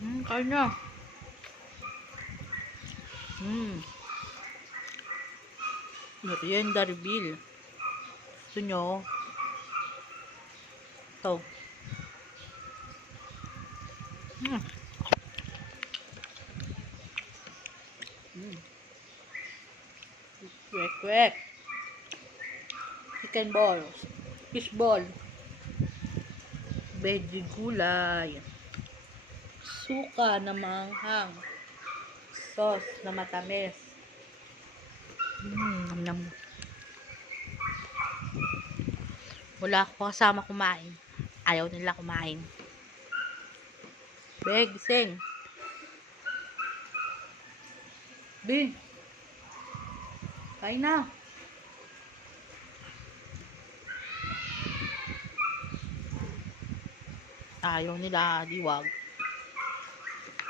Kain na. Merienda reveal. Gusto nyo? Ito. Kwek, kwek. Chicken ball. Fish ball. Veggie gulay. Suka na manghang. Sauce na matamis. Nam. Wala ako kasama kumain. Ayaw nila kumain. Beg, sing. Bing. Kain na. Ayaw nila, diwag.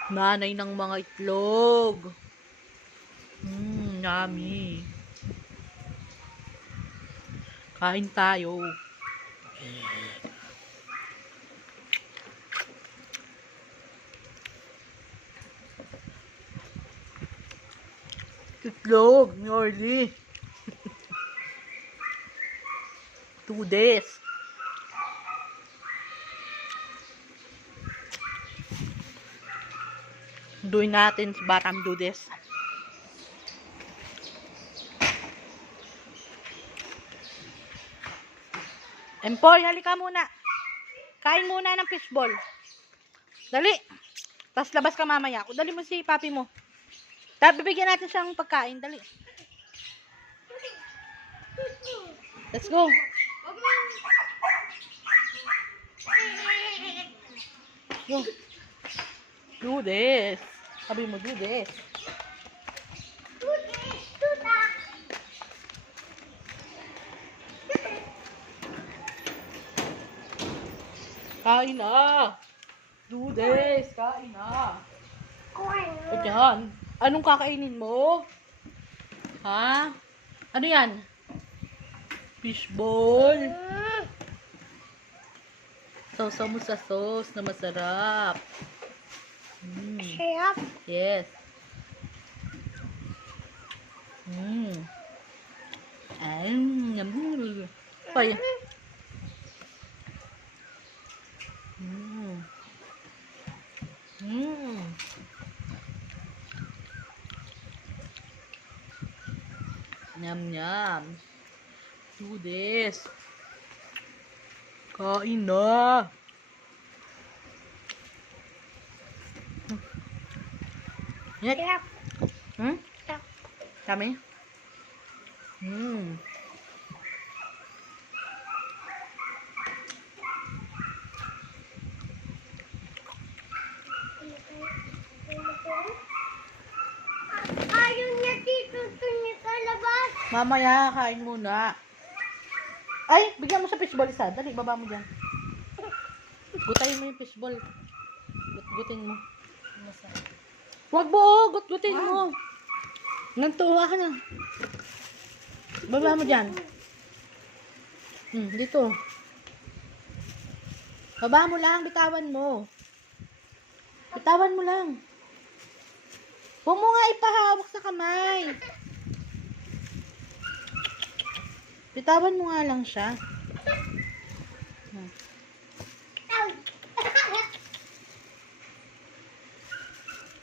Nanay ng mga itlog. Yummy. Kain tayo. Itlog ni Orly. 2 days. Doing natin sa Batang Dudes. Empoy, halika muna. Kain muna ng fishball. Dali. Tapos labas ka mamaya. Dali mo si papi mo. Tapos bibigyan natin siyang pagkain. Dali. Let's go. Go. Do this. Sabi mo, do this. Kain na. Do this. Kain na. O yan. Anong kakainin mo? Ha? Ano yan? Fishball. Sausaw mo sa sauce na masarap. Sarap. Yes. Yum. Pay. Yum yum. Do this. Kain na. Sarap. Sarap. Kami? Ayaw niya dito sa labas. Mamaya, kain muna. Ay, bigyan mo sa fishball isa. Dali, baba mo dyan. Gutayin mo yung fishball. Gut-gutin mo. Huwag buo, gut-gutin mo. Nantuwa ka na. Baba mo dyan. Dito. Baba mo lang, bitawan mo. Bitawan mo lang. Huwag mo nga ipahawak sa kamay. Bitawan mo nga lang siya.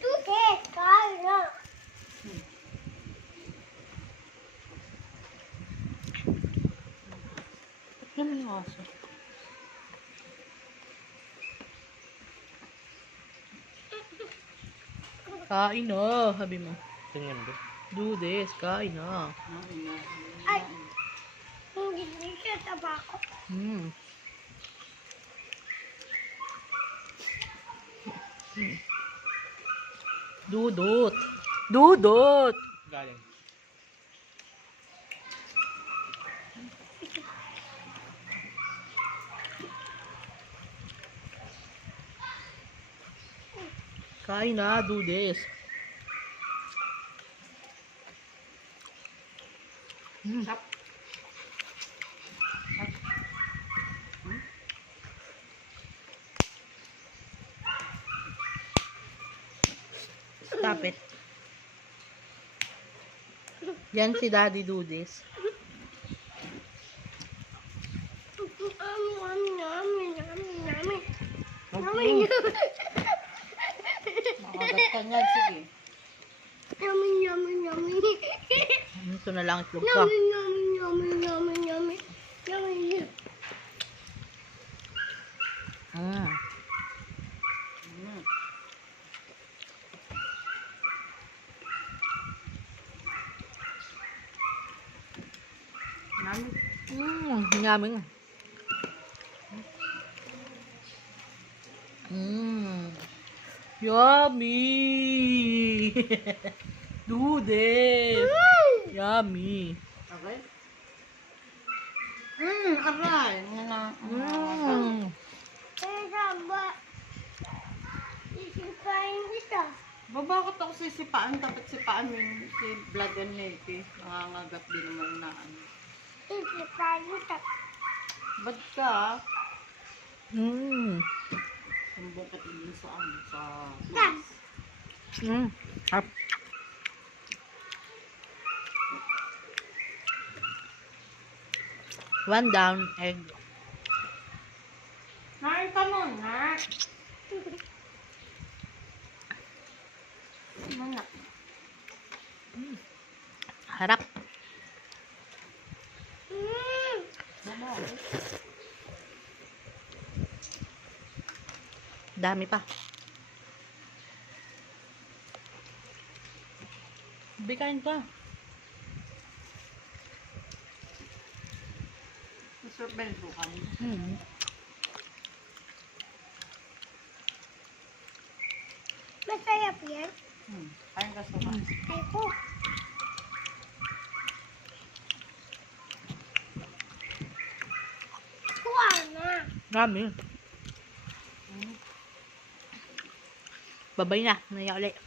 Tudes, kain na. Yan mo yung aso. Kain na, sabi mo. Do this, kain na. Ay, hindi siya tabako. Dudot. Dudot. Galing. Kain na, do this. malapit. Yan si Daddy Dudis. Makagat ka niyan, sige. Ito na lang itlog ko. Mm. Mm. Nami. Yummy. Yummy. Dudis. Yummy. Okay? Aray. Baba ko ako sisipaan, dapat sipaan mo yung si Blood and Navy. Nangangagat din naman na ano. Ba't ka? Sumbong ka din sa ano, sa police. Up. One down, egg. Nain ka muna. Muna. Harap. Baba. Dami pa. Bikain ka. Masorbel po kami. Masarap yan. Kain ka sa mga. Ayoko. Kuha na. Dami. Babay na. Naya ulit.